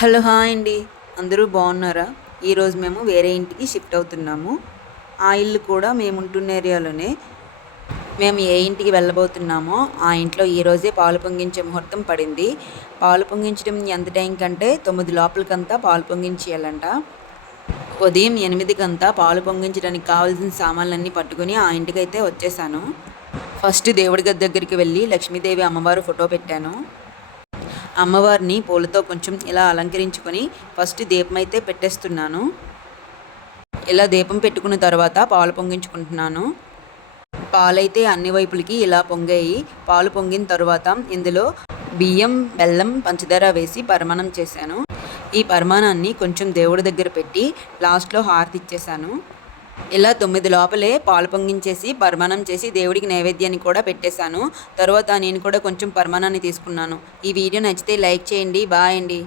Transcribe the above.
Hello hi అండి. అందరూ బాగున్నారా? ఈరోజు మేము వేరే ఇంటికి షిఫ్ట్ అవుతున్నాము. ఆ ఇల్లు కూడా మేము ఉంటున్న ఏరియాలోనే. మేము ఏ ఇంటికి వెళ్ళబోతున్నామో ఆ ఇంట్లో ఈరోజే పాలు పొంగించే ముహూర్తం పడింది. పాలు పొంగించడం ఎంత టైం కంటే 9 లోపలికంతా పాలు పొంగించేయాలంట. ఉదయం 8కంతా పాలు పొంగించడానికి కావాల్సిన సామాన్లన్నీ పట్టుకుని ఆ ఇంటికైతే వచ్చేసాను. ఫస్ట్ దేవుడి గది దగ్గరికి వెళ్ళి లక్ష్మీదేవి అమ్మవారు ఫోటో పెట్టాను. అమ్మవారిని పూలతో కొంచెం ఇలా అలంకరించుకొని ఫస్ట్ దీపం అయితే పెట్టేస్తున్నాను. ఇలా దీపం పెట్టుకున్న తర్వాత పాలు పొంగించుకుంటున్నాను. పాలైతే అన్ని వైపులకి ఇలా పొంగాయి. పాలు పొంగిన తర్వాత ఇందులో బియ్యం, బెల్లం, పంచదార వేసి పరమాన్నం చేశాను. ఈ పరమాన్నాన్ని కొంచెం దేవుడి దగ్గర పెట్టి లాస్ట్లో హారతి ఇచ్చేసాను. ఇలా 9 లోపలే పాలు పొంగించేసి పరమాన్నం చేసి దేవుడికి నైవేద్యాన్ని కూడా పెట్టేశాను. తర్వాత నేను కూడా కొంచెం పరమాన్నాన్ని తీసుకున్నాను. ఈ వీడియో నచ్చితే లైక్ చేయండి. బాయ్ అండి.